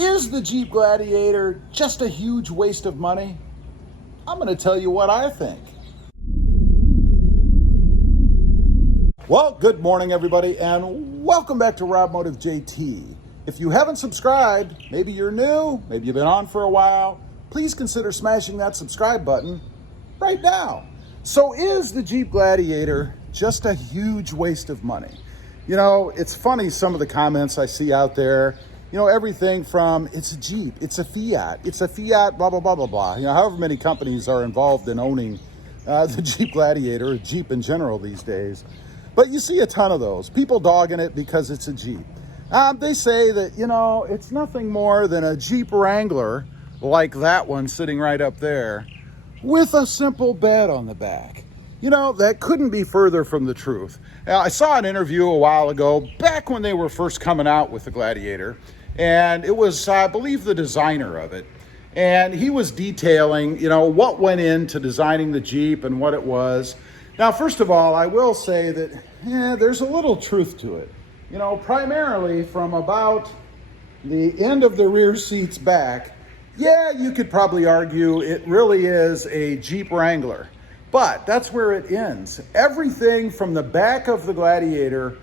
Is the Jeep Gladiator just a huge waste of money? I'm going to tell you what I think. Well, good morning, everybody, and welcome back to Rob Motive JT. If you haven't subscribed, maybe you're new, maybe you've been on for a while, please consider smashing that subscribe button right now. So is the Jeep Gladiator just a huge waste of money? You know, it's funny, some of the comments I see out there, you know, everything from it's a Jeep, it's a Fiat, blah, blah, blah, blah, blah. You know, however many companies are involved in owning the Jeep Gladiator, or Jeep in general these days. But you see a ton of those. People dogging it because it's a Jeep. They say that, you know, it's nothing more than a Jeep Wrangler, like that one sitting right up there, with a simple bed on the back. You know, that couldn't be further from the truth. Now, I saw an interview a while ago, back when they were first coming out with the Gladiator, and it was, I believe, the designer of it. And he was detailing, you know, what went into designing the Jeep and what it was. Now, first of all, I will say that there's a little truth to it. You know, primarily from about the end of the rear seats back, yeah, you could probably argue it really is a Jeep Wrangler. But that's where it ends. Everything from the back of the Gladiator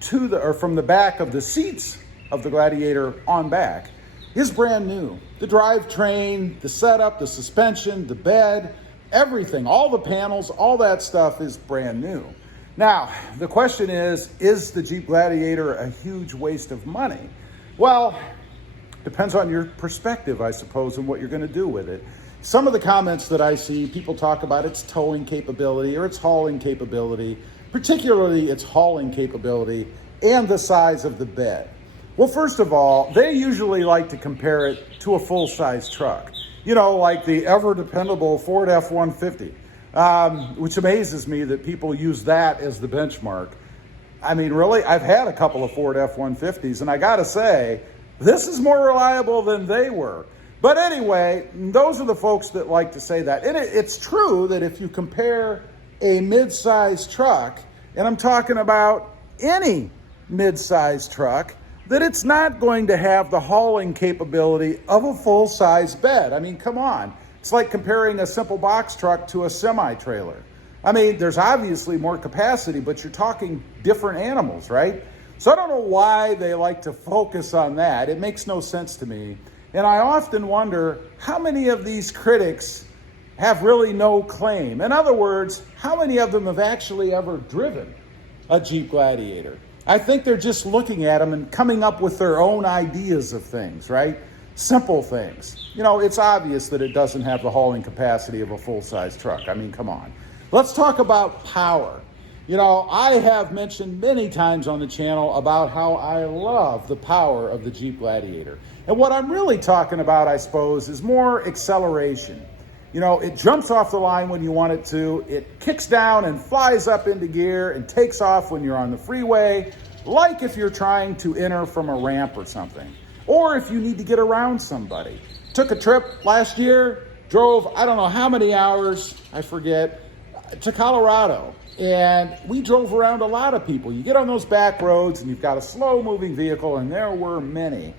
from the back of the seats of the Gladiator on back is brand new. The drivetrain, the setup, the suspension, the bed, everything, all the panels, all that stuff is brand new. Now, the question is the Jeep Gladiator a huge waste of money? Well, depends on your perspective, I suppose, and what you're going to do with it. Some of the comments that I see, people talk about its towing capability or its hauling capability, particularly its hauling capability and the size of the bed. Well, first of all, they usually like to compare it to a full-size truck. You know, like the ever-dependable Ford F-150, which amazes me that people use that as the benchmark. I mean, really, I've had a couple of Ford F-150s, and I gotta say, this is more reliable than they were. But anyway, those are the folks that like to say that. And it's true that if you compare a mid-size truck, and I'm talking about any mid-size truck, that it's not going to have the hauling capability of a full-size bed. I mean, come on. It's like comparing a simple box truck to a semi-trailer. I mean, there's obviously more capacity, but you're talking different animals, right? So I don't know why they like to focus on that. It makes no sense to me. And I often wonder how many of these critics have really no claim. In other words, how many of them have actually ever driven a Jeep Gladiator? I think they're just looking at them and coming up with their own ideas of things, right? Simple things. You know, it's obvious that it doesn't have the hauling capacity of a full-size truck. I mean, come on. Let's talk about power. You know, I have mentioned many times on the channel about how I love the power of the Jeep Gladiator. And what I'm really talking about, I suppose, is more acceleration. You know, it jumps off the line when you want it to. It kicks down and flies up into gear and takes off when you're on the freeway, like if you're trying to enter from a ramp or something, or if you need to get around somebody. Took a trip last year, drove, I don't know how many hours, I forget, to Colorado. And we drove around a lot of people. You get on those back roads and you've got a slow-moving vehicle, and there were many.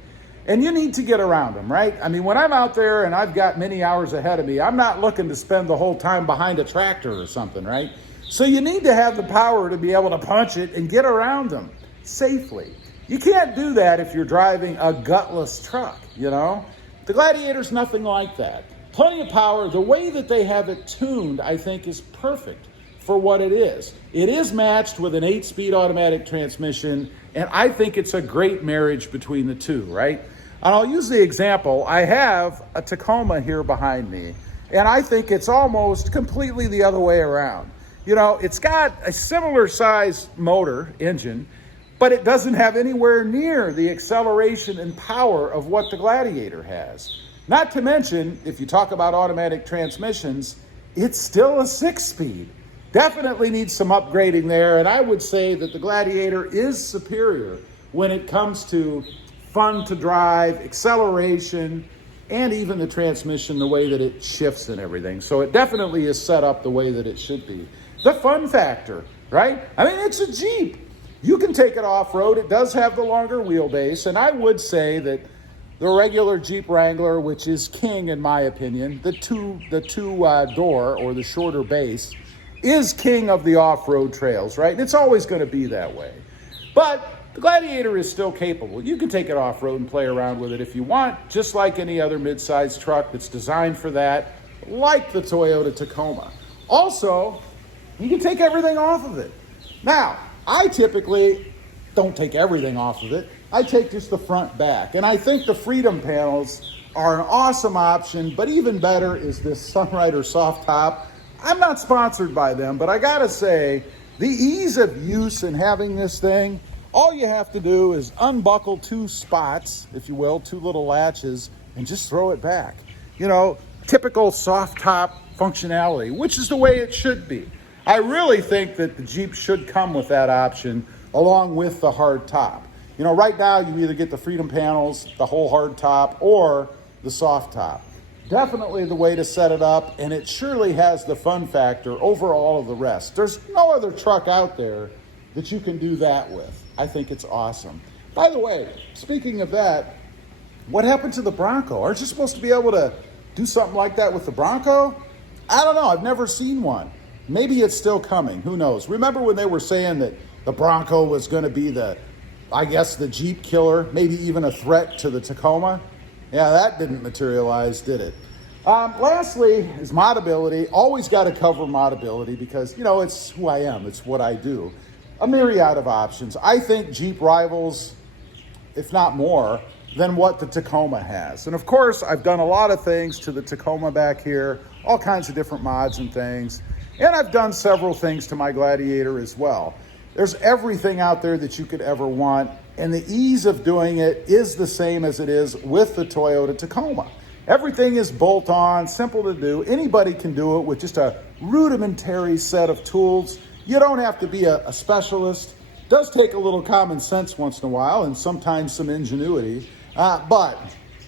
And you need to get around them, right? I mean, when I'm out there and I've got many hours ahead of me, I'm not looking to spend the whole time behind a tractor or something, right? So you need to have the power to be able to punch it and get around them safely. You can't do that if you're driving a gutless truck, you know? The Gladiator's nothing like that. Plenty of power. The way that they have it tuned, I think, is perfect for what it is. It is matched with an 8-speed automatic transmission, and I think it's a great marriage between the two, right? And I'll use the example. I have a Tacoma here behind me, and I think it's almost completely the other way around. You know, it's got a similar size motor, engine, but it doesn't have anywhere near the acceleration and power of what the Gladiator has. Not to mention, if you talk about automatic transmissions, it's still a 6-speed. Definitely needs some upgrading there, and I would say that the Gladiator is superior when it comes to fun to drive, acceleration, and even the transmission, the way that it shifts and everything. So it definitely is set up the way that it should be. The fun factor, right? I mean, it's a Jeep. You can take it off-road. It does have the longer wheelbase, and I would say that the regular Jeep Wrangler, which is king in my opinion, the two door or the shorter base, is king of the off-road trails, right? And it's always going to be that way. But the Gladiator is still capable. You can take it off-road and play around with it if you want, just like any other mid-sized truck that's designed for that, like the Toyota Tacoma. Also, you can take everything off of it. Now, I typically don't take everything off of it. I take just the front back. And I think the Freedom panels are an awesome option, but even better is this Sunrider soft top. I'm not sponsored by them, but I gotta say, the ease of use in having this thing, all you have to do is unbuckle two spots, if you will, two little latches, and just throw it back. You know, typical soft top functionality, which is the way it should be. I really think that the Jeep should come with that option along with the hard top. You know, right now you either get the Freedom panels, the whole hard top, or the soft top. Definitely the way to set it up, and it surely has the fun factor over all of the rest. There's no other truck out there that you can do that with. I think it's awesome. By the way, speaking of that, what happened to the Bronco? Aren't you supposed to be able to do something like that with the Bronco? I don't know. I've never seen one. Maybe it's still coming. Who knows? Remember when they were saying that the Bronco was going to be the Jeep killer, maybe even a threat to the Tacoma? Yeah, that didn't materialize, did it? Lastly is modability. Always got to cover modability because, you know, it's who I am. It's what I do. A myriad of options. I think Jeep rivals, if not more, than what the Tacoma has. And of course, I've done a lot of things to the Tacoma back here, all kinds of different mods and things. And I've done several things to my Gladiator as well. There's everything out there that you could ever want, and the ease of doing it is the same as it is with the Toyota Tacoma. Everything is bolt-on, simple to do. Anybody can do it with just a rudimentary set of tools. You don't have to be a specialist. It does take a little common sense once in a while and sometimes some ingenuity, but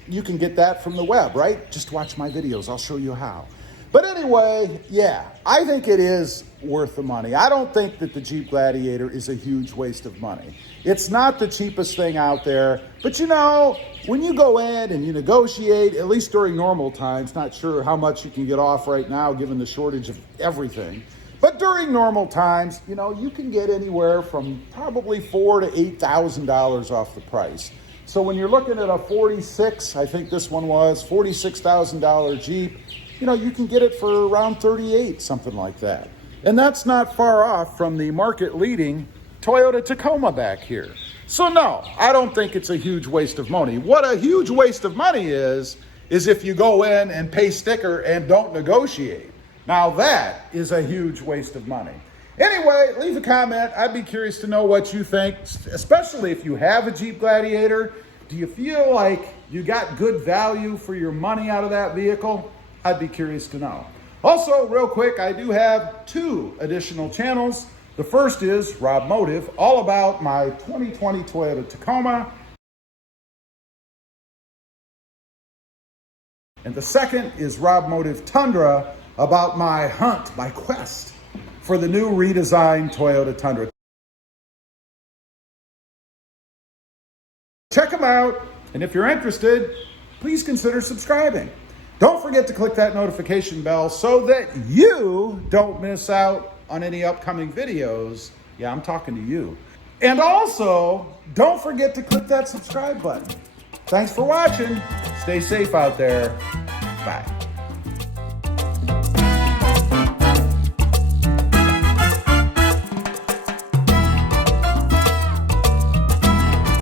you can get that from the web, right? Just watch my videos. I'll show you how. But anyway, yeah, I think it is worth the money. I don't think that the Jeep Gladiator is a huge waste of money. It's not the cheapest thing out there, but you know, when you go in and you negotiate, at least during normal times, not sure how much you can get off right now given the shortage of everything, but during normal times, you know, you can get anywhere from probably $4,000 to $8,000 off the price. So when you're looking at a 46, I think this one was $46,000 Jeep, you know, you can get it for around 38, something like that. And that's not far off from the market-leading Toyota Tacoma back here. So no, I don't think it's a huge waste of money. What a huge waste of money is if you go in and pay sticker and don't negotiate. Now that is a huge waste of money. Anyway, leave a comment. I'd be curious to know what you think, especially if you have a Jeep Gladiator. Do you feel like you got good value for your money out of that vehicle? I'd be curious to know. Also, real quick, I do have 2 additional channels. The first is Rob Motive, all about my 2020 Toyota Tacoma. And the second is Rob Motive Tundra, about my hunt, my quest for the new redesigned Toyota Tundra. Check them out, and if you're interested, please consider subscribing. Don't forget to click that notification bell so that you don't miss out on any upcoming videos. Yeah, I'm talking to you. And also, don't forget to click that subscribe button. Thanks for watching. Stay safe out there. Bye.